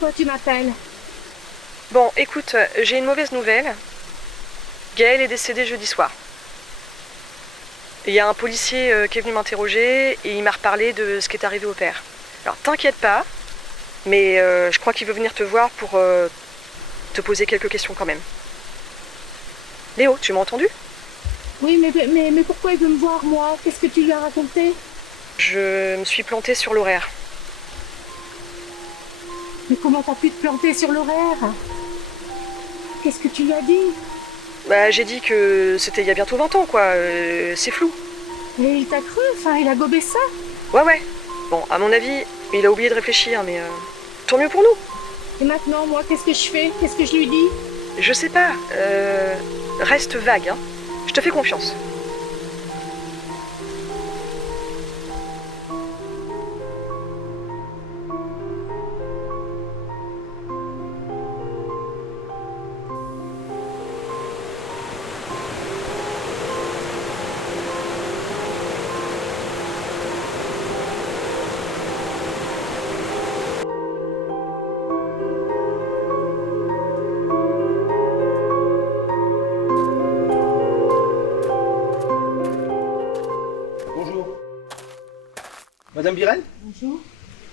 Pourquoi tu m'appelles? Bon, écoute, j'ai une mauvaise nouvelle. Gaël est décédé jeudi soir. Il y a un policier qui est venu m'interroger et il m'a reparlé de ce qui est arrivé au père. Alors t'inquiète pas, mais je crois qu'il veut venir te voir pour te poser quelques questions quand même. Léo, tu m'as entendu? Oui, mais pourquoi il veut me voir, moi? Qu'est-ce que tu lui as raconté? Je me suis plantée sur l'horaire. Mais comment t'as pu te planter sur l'horaire? Qu'est-ce que tu lui as dit? Bah j'ai dit que c'était il y a bientôt 20 ans quoi, c'est flou. Et il t'a cru? Enfin, il a gobé ça? Ouais. Bon, à mon avis, il a oublié de réfléchir, mais tant mieux pour nous. Et maintenant, moi, qu'est-ce que je fais? Qu'est-ce que je lui dis? Je sais pas, reste vague, hein. Je te fais confiance. Bonjour. Madame Virel? Bonjour.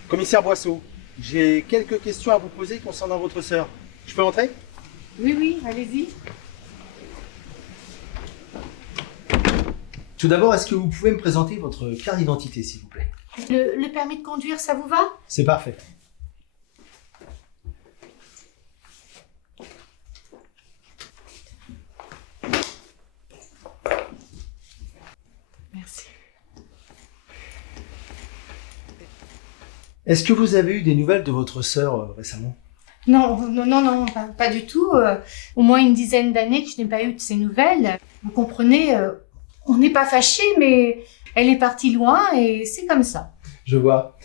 Commissaire Boisseau. J'ai quelques questions à vous poser concernant votre sœur. Je peux entrer? Oui, allez-y. Tout d'abord, est-ce que vous pouvez me présenter votre carte d'identité, s'il vous plaît? Le permis de conduire, ça vous va? C'est parfait. Merci. Est-ce que vous avez eu des nouvelles de votre sœur récemment? Non, pas du tout. Au moins une dizaine d'années que je n'ai pas eu de ces nouvelles. Vous comprenez, on n'est pas fâchés, mais elle est partie loin et c'est comme ça. Je vois.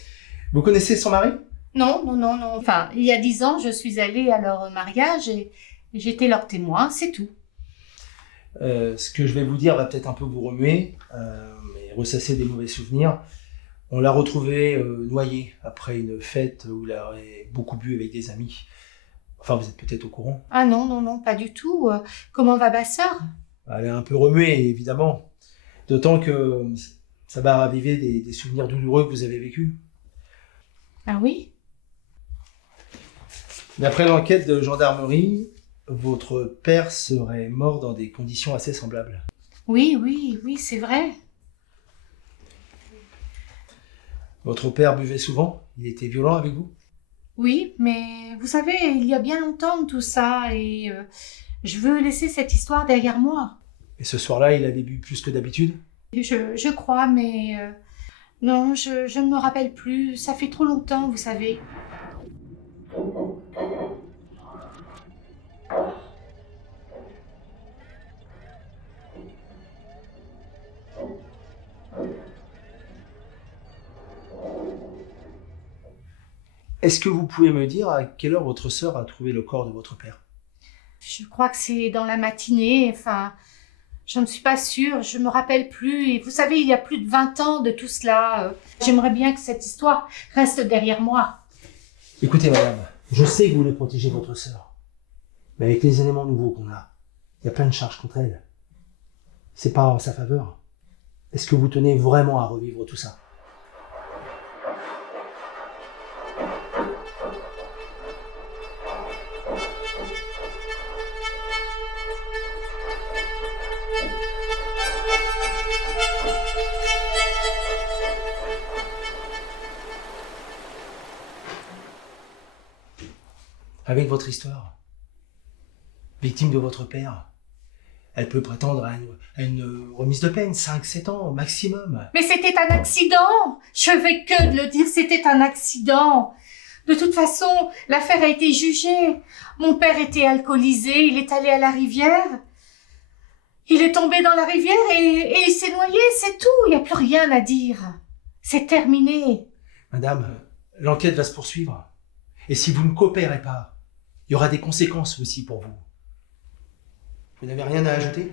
Vous connaissez son mari? Non. Enfin, il y a 10 ans, je suis allée à leur mariage et j'étais leur témoin, c'est tout. Ce que je vais vous dire va peut-être un peu vous remuer, mais ressasser des mauvais souvenirs. On l'a retrouvée noyée après une fête où il aurait beaucoup bu avec des amis. Enfin, vous êtes peut-être au courant. Ah non, pas du tout. Comment va ma sœur? Elle est un peu remuée, évidemment. D'autant que ça va raviver des souvenirs douloureux que vous avez vécus. Ah oui? D'après l'enquête de gendarmerie, votre père serait mort dans des conditions assez semblables. Oui, c'est vrai. Votre père buvait souvent? Il était violent avec vous? Oui, mais vous savez, il y a bien longtemps tout ça et je veux laisser cette histoire derrière moi. Et ce soir-là, il avait bu plus que d'habitude? Je crois, mais non, je ne me rappelle plus. Ça fait trop longtemps, vous savez. Est-ce que vous pouvez me dire à quelle heure votre sœur a trouvé le corps de votre père? Je crois que c'est dans la matinée. Enfin, je ne suis pas sûre. Je me rappelle plus. Et vous savez, il y a plus de 20 ans de tout cela. J'aimerais bien que cette histoire reste derrière moi. Écoutez, madame, je sais que vous voulez protéger votre sœur. Mais avec les éléments nouveaux qu'on a, il y a plein de charges contre elle. C'est pas en sa faveur. Est-ce que vous tenez vraiment à revivre tout ça? Avec votre histoire, victime de votre père, elle peut prétendre à une remise de peine, 5-7 ans au maximum. Mais c'était un accident. Je fais que de le dire, c'était un accident. De toute façon, l'affaire a été jugée. Mon père était alcoolisé, il est allé à la rivière. Il est tombé dans la rivière et il s'est noyé, c'est tout. Il n'y a plus rien à dire. C'est terminé. Madame, l'enquête va se poursuivre. Et si vous ne coopérez pas, il y aura des conséquences aussi pour vous. Vous n'avez rien à ajouter ?